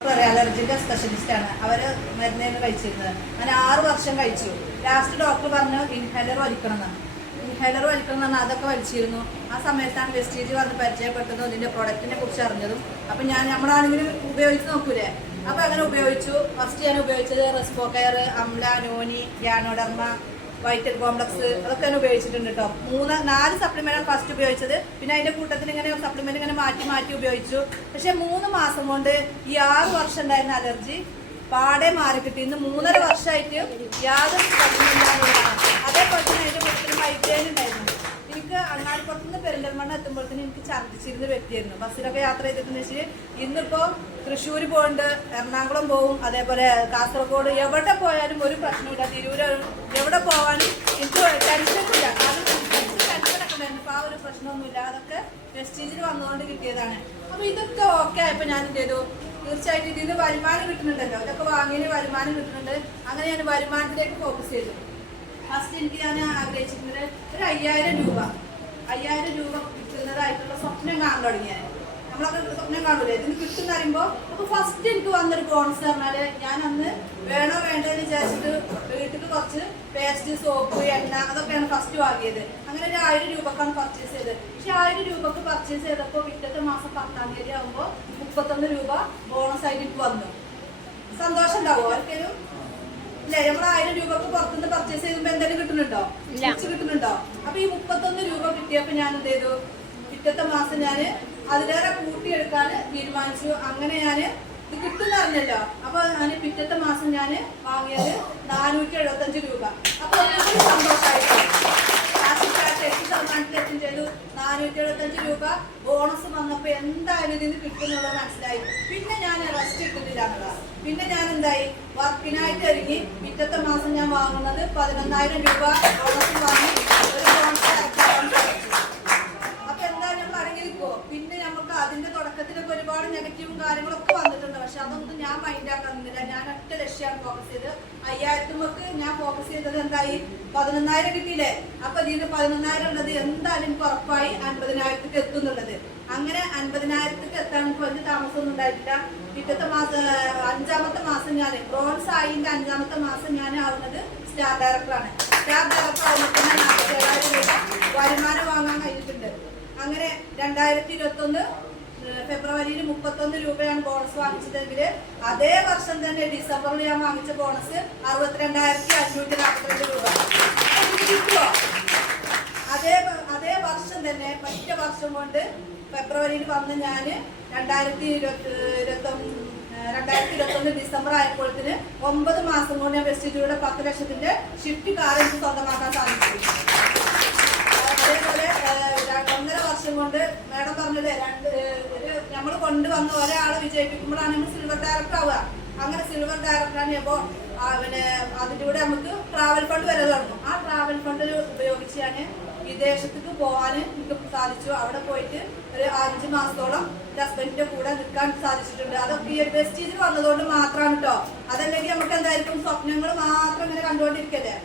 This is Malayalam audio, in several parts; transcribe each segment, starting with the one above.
അലർജിന്റെ സ്പെഷ്യലിസ്റ്റ് ആണ്. അവര് മരുന്ന് കഴിച്ചിരുന്നത്. അങ്ങനെ 6 വർഷം കഴിച്ചു. ലാസ്റ്റ് ഡോക്ടർ പറഞ്ഞു ഇൻഹേലർ വലിക്കണം എന്നാണ്. ഇൻഹേലർ വലിക്കണം എന്നാണ്. അതൊക്കെ വലിച്ചിരുന്നു. ആ സമയത്താണ് വെസ്റ്റീജ് വന്ന് പരിചയപ്പെട്ടതും ഇതിന്റെ പ്രൊഡക്റ്റിനെ കുറിച്ച് അറിഞ്ഞതും. അപ്പൊ നമ്മളാണെങ്കിലും ഉപയോഗിച്ച് നോക്കൂലേ. അപ്പൊ അങ്ങനെ ഉപയോഗിച്ചു. ഫസ്റ്റ് ഞാൻ ഉപയോഗിച്ചത് റെസ്പോകെയർ, amla, noni, ganoderma, vital complex അതൊക്കെ ഞാൻ ഉപയോഗിച്ചിട്ടുണ്ട് കേട്ടോ. 4 സപ്ലിമെന്റാണ് ഫസ്റ്റ് ഉപയോഗിച്ചത്. പിന്നെ അതിന്റെ കൂട്ടത്തിൽ ഇങ്ങനെ സപ്ലിമെന്റ് ഇങ്ങനെ മാറ്റി ഉപയോഗിച്ചു. പക്ഷെ 3 മാസം കൊണ്ട് ഈ 6 വർഷം ഉണ്ടായിരുന്ന അലർജി പാടെ മാറി കിട്ടി. ഇന്ന് 3.5 വർഷമായിട്ട് യാതൊരു പ്രശ്നമില്ലാന്നുള്ളതാണ്. അതേപോലെ തന്നെ അതിന്റെ കൂട്ടത്തിൽ മൈഗ്രെയിൻ ഉണ്ടായിരുന്നു. എനിക്ക് അങ്ങാടിപ്പുറത്തുനിന്ന് പെരിന്തൽമണ്ണ എത്തുമ്പോഴത്തേന് എനിക്ക് ഛർദ്ദിച്ചിരുന്ന വ്യക്തിയായിരുന്നു. ബസ്സിലൊക്കെ യാത്ര ചെയ്തിട്ടെന്ന് വെച്ചാൽ ഇന്നിപ്പോ തൃശ്ശൂർ പോകുന്നുണ്ട്, എറണാകുളം പോകും, അതേപോലെ കാസർഗോഡ്, എവിടെ പോയാലും ഒരു പ്രശ്നമില്ല. തിരൂര് എവിടെ പോകാനും എനിക്ക് ടെൻഷനില്ല. അത് ടെൻഷനൊക്കെ ഉണ്ടായിരുന്നു. ഇപ്പൊ ആ ഒരു പ്രശ്നമൊന്നുമില്ല. അതൊക്കെ വെസ്റ്റീജിൽ വന്നുകൊണ്ട് കിട്ടിയതാണ്. അപ്പൊ ഇതൊക്കെ ഓക്കെ ആയപ്പോ ഞാൻ എന്ത് ചെയ്തു, തീർച്ചയായിട്ടും ഇതിന് വരുമാനം കിട്ടുന്നുണ്ടല്ലോ, ഇതൊക്കെ വാങ്ങിയതിന് വരുമാനം കിട്ടുന്നുണ്ട്. അങ്ങനെ ഞാൻ വരുമാനത്തിലേക്ക് ഫോക്കസ് ചെയ്തു. ഫസ്റ്റ് എനിക്ക് ഞാൻ ആഗ്രഹിച്ചിരുന്നത് ഒരു 5000 രൂപ കിട്ടുന്നതായിട്ടുള്ള സ്വപ്നം കാണാൻ തുടങ്ങിയാൽ. നമ്മളൊക്കെ സ്വപ്നം കാണൂലേ, ഇതിന് കിട്ടുന്ന അറിയുമ്പോൾ. അപ്പൊ ഫസ്റ്റ് എനിക്ക് വന്നൊരു ബോണസ് പറഞ്ഞാല് ഞാൻ അന്ന് വേണോ വേണ്ടെന്ന് വിചാരിച്ചിട്ട് വീട്ടിൽ കുറച്ച് പേസ്റ്റ്, സോപ്പ്, എണ്ണ അതൊക്കെയാണ് ഫസ്റ്റ് വാങ്ങിയത്. അങ്ങനെ ഒരു 1000 രൂപക്കാണ് പർച്ചേസ് ചെയ്തത്. പക്ഷെ 1000 രൂപക്ക് പർച്ചേസ് ചെയ്തപ്പോൾ പിറ്റത്തെ മാസം 10-ാം തീയതി ആകുമ്പോൾ 31 രൂപ ബോണസ് ആയിട്ട് എനിക്ക് വന്നു. സന്തോഷം ഉണ്ടാവുമോ ആർക്കെങ്കിലും? ഇല്ലേ, നമ്മൾ 1000 രൂപക്ക് പുറത്തുനിന്ന് പർച്ചേസ് ചെയ്യുമ്പോൾ എന്തെങ്കിലും കിട്ടുന്നുണ്ടോ? അപ്പൊ ഈ 31 രൂപ കിട്ടിയപ്പോ ഞാൻ എന്ത് ചെയ്തു, പിറ്റത്തെ മാസം ഞാൻ അതിലേറെ കൂട്ടിയെടുക്കാൻ തീരുമാനിച്ചു. അങ്ങനെ ഞാൻ ഇത് കിട്ടുന്നറിഞ്ഞല്ലോ. അപ്പൊ ഞാൻ പിറ്റത്തെ മാസം ഞാൻ വാങ്ങിയത് 475 രൂപ. അപ്പൊ സന്തോഷമായിട്ട് 8% ചെയ്തു. 475 രൂപ ബോണസ് വന്നപ്പോ എന്തായാലും ഇതിന് കിട്ടുന്നുള്ള മനസ്സിലായി. പിന്നെ ഞാൻ റെസ്റ്റ് കിട്ടുന്നില്ല എന്നുള്ളതാണ്. പിന്നെ ഞാൻ എന്തായി, വർക്കിനായിട്ട് ഒരുങ്ങി. പിറ്റത്തെ മാസം ഞാൻ വാങ്ങുന്നത് 11,000 രൂപ ബോണസ് വാങ്ങി. ഒരു ബോണസ് അപ്പൊ എന്തായാലും നമ്മൾ അടങ്ങിയിരിക്കുമോ? പിന്നെ നമുക്ക് അതിന്റെ തുടക്കത്തിലൊക്കെ ഒരുപാട് നെഗറ്റീവും കാര്യങ്ങളൊക്കെ വന്നിട്ടുണ്ട്. പക്ഷെ അതൊന്നും ഞാൻ മൈൻഡ് ആക്കുന്നില്ല. ഞാൻ ഒറ്റ ലക്ഷ്യമാണ് ഫോക്കസ് ചെയ്ത്. 5000 ഞാൻ ഫോക്കസ് ചെയ്തത് എന്തായി, 11,000 കിട്ടിയില്ലേ. അപ്പൊ ഇതിന് 11,000 ഉള്ളത് എന്തായാലും എനിക്ക് ഉറപ്പായി 50,000 എത്തുന്നുള്ളത്. അങ്ങനെ 50,000 എത്താൻ എനിക്ക് വലിയ താമസമൊന്നും ഉണ്ടായിട്ടില്ല. പിറ്റത്തെ മാസം 5-ാമത്തെ മാസം ഞാൻ ബ്രോൺസ് ആയിന്റെ 5-ാമത്തെ മാസം ഞാൻ ആവുന്നത് സ്റ്റാർ ഡയറക്ടറാണ്. സ്റ്റാർ ഡയറക്ടർ ആവുമ്പോൾ 47,000 രൂപ വരുമാനം വാങ്ങാൻ കഴിഞ്ഞിട്ടുണ്ട്. അങ്ങനെ 2021 ഫെബ്രുവരിയിൽ 31 രൂപയാണ് ബോണസ് വാങ്ങിച്ചതെങ്കിൽ അതേ വർഷം തന്നെ ഡിസംബറിൽ ഞാൻ വാങ്ങിച്ച ബോണസ് 62,542 രൂപ. അതേ വർഷം തന്നെ മറ്റേ വർഷം കൊണ്ട് ഫെബ്രുവരിയിൽ വന്ന് ഞാൻ 2021 ഡിസംബർ ആയപ്പോഴത്തിന് 9 മാസം കൊണ്ട് ഞാൻ വെസ്റ്റിലൂടെ 10 ലക്ഷത്തിന്റെ ഷിഫ്റ്റ് കാർ എനിക്ക് സ്വന്തമാക്കാൻ സാധിച്ചു. അതേപോലെ 1.5 വർഷം കൊണ്ട് മേഡം പറഞ്ഞത് നമ്മൾ കൊണ്ടുവന്ന ഒരാളെ വിജയിപ്പിക്കുമ്പോഴാണ് നമ്മൾ സിൽവർ ഡയറക്ടർ ആവുക. അങ്ങനെ സിൽവർ ഡയറക്ടറാകുമ്പോൾ പിന്നെ അതിലൂടെ നമുക്ക് ട്രാവൽ ഫണ്ട് വരെ തുടങ്ങും. ആ ട്രാവൽ ഫണ്ട് ഉപയോഗിച്ച് ഞാൻ വിദേശത്തേക്ക് പോകാൻ എനിക്ക് സാധിച്ചു. അവിടെ പോയിട്ട് ഒരു 5 മാസത്തോളം ഹസ്ബൻഡിന്റെ കൂടെ നിൽക്കാൻ സാധിച്ചിട്ടുണ്ട്. അതൊക്കെ ഈ വെസ്റ്റീജിൽ വന്നതുകൊണ്ട് മാത്രമാണ് കേട്ടോ. അതല്ലെങ്കിൽ നമുക്ക് എന്തായിരിക്കും, സ്വപ്നങ്ങൾ മാത്രം ഇങ്ങനെ കണ്ടുകൊണ്ടിരിക്കല്ലേ.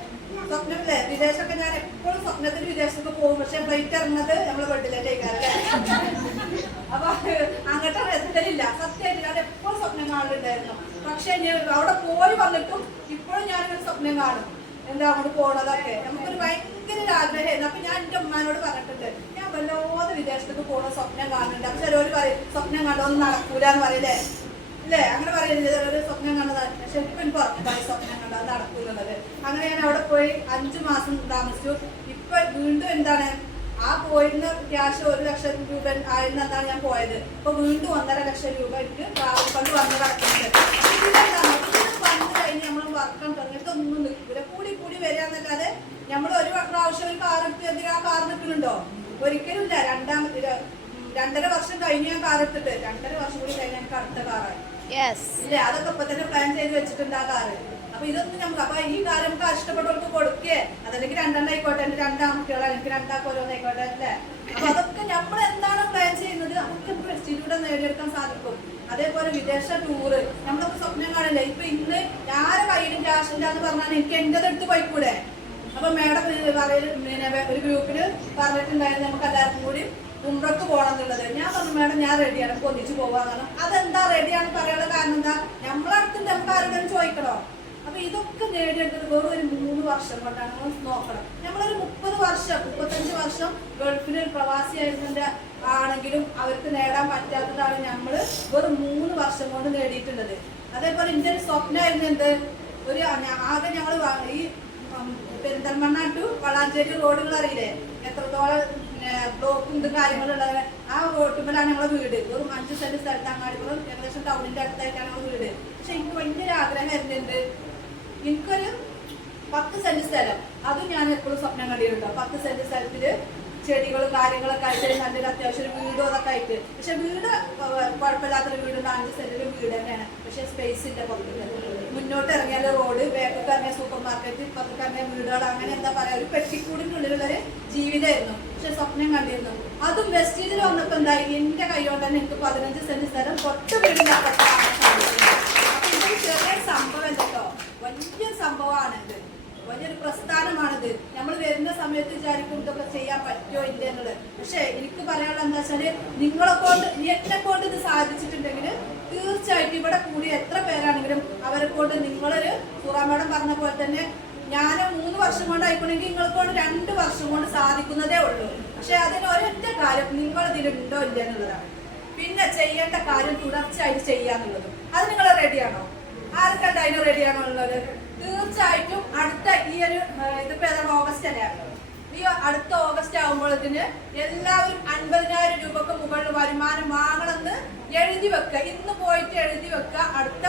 സ്വപ്നമില്ലേ, വിദേശമൊക്കെ ഞാൻ എപ്പോഴും സ്വപ്നത്തിൽ വിദേശത്തൊക്കെ പോകും. പക്ഷെ ഫ്ലൈറ്റ് ഇറങ്ങുന്നത് നമ്മളെ വീട്ടിലേക്കാരല്ലേ. അപ്പൊ അങ്ങോട്ട് എത്തലില്ല. സത്യമായിട്ട് ഞാൻ എപ്പോഴും സ്വപ്നം കാണുന്നുണ്ടായിരുന്നു. പക്ഷെ അവിടെ പോയി വന്നിട്ടും ഇപ്പോഴും ഞാനിങ്ങനെ സ്വപ്നം കാണും. എന്താ അങ്ങോട്ട് പോണതൊക്കെ നമുക്കൊരു ഭയങ്കര ആഗ്രഹമായിരുന്നു. അപ്പൊ ഞാൻ എന്റെ ഉമ്മാനോട് പറഞ്ഞിട്ടുണ്ട്, ഞാൻ വല്ലാതെ വിദേശത്തേക്ക് പോകണ സ്വപ്നം കാണുന്നുണ്ട്. അപ്പൊ ചിലവര് പറയും സ്വപ്നം കണ്ടൊന്നും നടക്കൂല എന്ന് പറയില്ലേ. ഇല്ലേ, അങ്ങനെ പറയുന്നത് ഒരു സ്വപ്നം കണ്ടതാണ്. പക്ഷെ ഇപ്പൊ എനിക്ക് ഉറപ്പായി സ്വപ്നം കണ്ടത് അത് നടക്കൂന്നുള്ളത്. അങ്ങനെ ഞാൻ അവിടെ പോയി 5 മാസം താമസിച്ചു. ഇപ്പൊ വീണ്ടും എന്താണ്, ആ പോയിരുന്ന ക്യാഷ് 1 ലക്ഷം രൂപ ആയിരുന്നാണ് ഞാൻ പോയത്. ഇപ്പൊ വീണ്ടും 1.5 ലക്ഷം രൂപ എനിക്ക് ട്രാവൽ ഫണ്ട് വന്ന് കിടക്കുന്നുണ്ട്. ഇതിലെന്താണ്, വന്നു കഴിഞ്ഞ് നമ്മൾ വർക്കാൻ തുടങ്ങിയിട്ടൊന്നും നിൽക്കൂല. കൂടി വരികയെന്നല്ലാതെ നമ്മൾ ഒരു പ്രാവശ്യം ഒരു കാർ എടുത്ത് ആ കാർ നിൽക്കുന്നുണ്ടോ? ഒരിക്കലും ഇല്ല. 2.5 വർഷം കഴിഞ്ഞ് ഞാൻ കാർ എടുത്തിട്ട് 2.5 വർഷം കൂടി കഴിഞ്ഞ് എനിക്ക് അടുത്ത കാറായി. ഇല്ലേ, അതൊക്കെ ഇപ്പൊ തന്നെ പ്ലാൻ ചെയ്ത് വെച്ചിട്ടുണ്ട് ആ കാറ്. അപ്പൊ ഇതൊന്നും നമുക്ക് അപ്പൊ ഈ കാര്യം നമുക്ക് ഇഷ്ടപ്പെട്ടവർക്ക് കൊടുക്കേ, അതല്ലെങ്കിൽ 2 ആയിക്കോട്ടെ, എന്റെ 2 ആൺകുട്ടികളാണ്, എനിക്ക് 2 ഓരോന്നായിക്കോട്ടെ അല്ലേ. അപ്പൊ അതൊക്കെ നമ്മൾ എന്താണ് പ്ലാൻ ചെയ്യുന്നത് അതൊക്കെ വെസ്റ്റിലൂടെ നേടിയെടുക്കാൻ സാധിക്കും. അതേപോലെ വിദേശ ടൂറ് നമ്മളൊക്കെ സ്വപ്നം കാണില്ലേ. ഇപ്പൊ ഇന്ന് ആരെ കയ്യിലും ക്യാഷ് ഇല്ലാന്ന് പറഞ്ഞാൽ എനിക്ക് എന്റേത് എടുത്ത് പോയിക്കൂടെ. അപ്പൊ മേഡം ഒരു ഗ്രൂപ്പില് പറഞ്ഞിട്ടുണ്ടായിരുന്നു നമുക്ക് എല്ലാവർക്കും കൂടി ഉംറക്ക് പോകണം എന്നുള്ളത്. ഞാൻ പറഞ്ഞു മേഡം ഞാൻ റെഡിയാണ്, നമുക്ക് ഒന്നിച്ച് പോകാൻ. കാരണം അതെന്താ റെഡിയാണ് പറയാനുള്ള കാരണം എന്താ, വർഷം കൊണ്ടാണ് നമ്മൾ നോക്കണം. നമ്മളൊരു 30 വർഷം 35 വർഷം ഗൾഫിൽ ഒരു പ്രവാസിയായിരുന്നതിന്റെ ആണെങ്കിലും അവർക്ക് നേടാൻ പറ്റാത്തതാണ് നമ്മൾ വെറും 3 വർഷം കൊണ്ട് നേടിയിട്ടുള്ളത്. അതേപോലെ എൻ്റെ ഒരു സ്വപ്നമായിരുന്നു എന്ത്, ഒരു ആകെ ഞങ്ങൾ ഈ പെരിന്തൽമണ്ണ ടു വളാഞ്ചേരി റോഡുകൾ അറിയില്ലേ, എത്രത്തോളം ബ്ലോക്കും ഇതും കാര്യങ്ങളുള്ളത്. ആ റോട്ടുമ്പോഴാണ് ഞങ്ങളുടെ വീട്. വെറും 5 സെന്റ് സ്ഥലത്ത് അങ്ങാടിക്കുളം ഏകദേശം ടൗണിന്റെ അടുത്തായിട്ടാണ് ഞങ്ങളുടെ വീട്. പക്ഷെ എനിക്ക് വലിയൊരു ആഗ്രഹം വരുന്നുണ്ട്, എനിക്കൊരു 10 സെന്റ് സ്ഥലം. അതും ഞാൻ എപ്പോഴും സ്വപ്നം കണ്ടിട്ടുണ്ടോ, 10 സെന്റ് സ്ഥലത്തില് ചെടികളും കാര്യങ്ങളൊക്കെ ആയിട്ട് നല്ലൊരു അത്യാവശ്യം ഒരു വീടും അതൊക്കെ ആയിട്ട്. പക്ഷെ വീട് കുഴപ്പമില്ലാത്തൊരു വീടുണ്ട്, 5 സെന്റില് വീട് തന്നെയാണ്. പക്ഷെ സ്പേസ് ഇല്ല. പുറത്ത് മുന്നോട്ട് ഇറങ്ങിയാൽ റോഡ്, ബാക്കൊക്കെ ഇറങ്ങിയ സൂപ്പർ മാർക്കറ്റ്, പുറത്തൊക്കെ ഇറങ്ങിയ വീടുകൾ, അങ്ങനെ എന്താ പറയാ ഒരു പെട്ടിക്കൂടിന്റെ ഉള്ളിലുള്ളൊരു ജീവിതമായിരുന്നു. പക്ഷെ സ്വപ്നം കണ്ടിരുന്നു. അതും വെസ്റ്റീജിൽ വന്നപ്പോ എന്തായി, എന്റെ കൈകൊണ്ട് തന്നെ എനിക്ക് 15 സെന്റ് സ്ഥലം തൊട്ട് വീടിനകത്ത് ഇതൊരു ചെറിയ സംഭവം കേട്ടോ, വലിയൊരു സംഭവമാണ് ഇത്, വലിയൊരു പ്രസ്ഥാനമാണിത്. നമ്മൾ വരുന്ന സമയത്ത് വിചാരിക്കും ഇതൊക്കെ ചെയ്യാൻ പറ്റുമോ ഇല്ല എന്നുള്ളത്. പക്ഷെ എനിക്ക് പറയാനുള്ള എന്താ വെച്ചാല്, എന്നെ കൊണ്ട് ഇത് സാധിച്ചിട്ടുണ്ടെങ്കിൽ തീർച്ചയായിട്ടും ഇവിടെ കൂടി എത്ര പേരാണെങ്കിലും അവരെ കൊണ്ട് നിങ്ങളൊരു സുറാമേടം പറഞ്ഞ പോലെ തന്നെ ഞാൻ 3 വർഷം കൊണ്ട് ആയിക്കണമെങ്കിൽ നിങ്ങൾക്കൊണ്ട് 2 വർഷം കൊണ്ട് സാധിക്കുന്നതേ ഉള്ളൂ. പക്ഷെ അതിന് ഒരൊറ്റ കാര്യം, നിങ്ങൾ ഇതിലുണ്ടോ ഇല്ല എന്നുള്ളതാണ്. പിന്നെ ചെയ്യേണ്ട കാര്യം തുടർച്ചയായിട്ട് ചെയ്യാന്നുള്ളതും. അത് നിങ്ങൾ റെഡിയാണോ? ആർക്കണ്ട അതിന് റെഡിയാണോ ഉള്ളത്? തീർച്ചയായിട്ടും അടുത്ത ഈ ഒരു ഇതിപ്പോ ഏതാണ്, ഓഗസ്റ്റ് അല്ലേ, ഈ അടുത്ത ഓഗസ്റ്റ് ആകുമ്പോഴത്തിന് എല്ലാവരും 50,000 രൂപക്ക് മുകളിൽ വരുമാനം വാങ്ങണമെന്ന് എഴുതി വെക്കുക. ഇന്ന് പോയിട്ട് എഴുതി വെക്കുക. അടുത്ത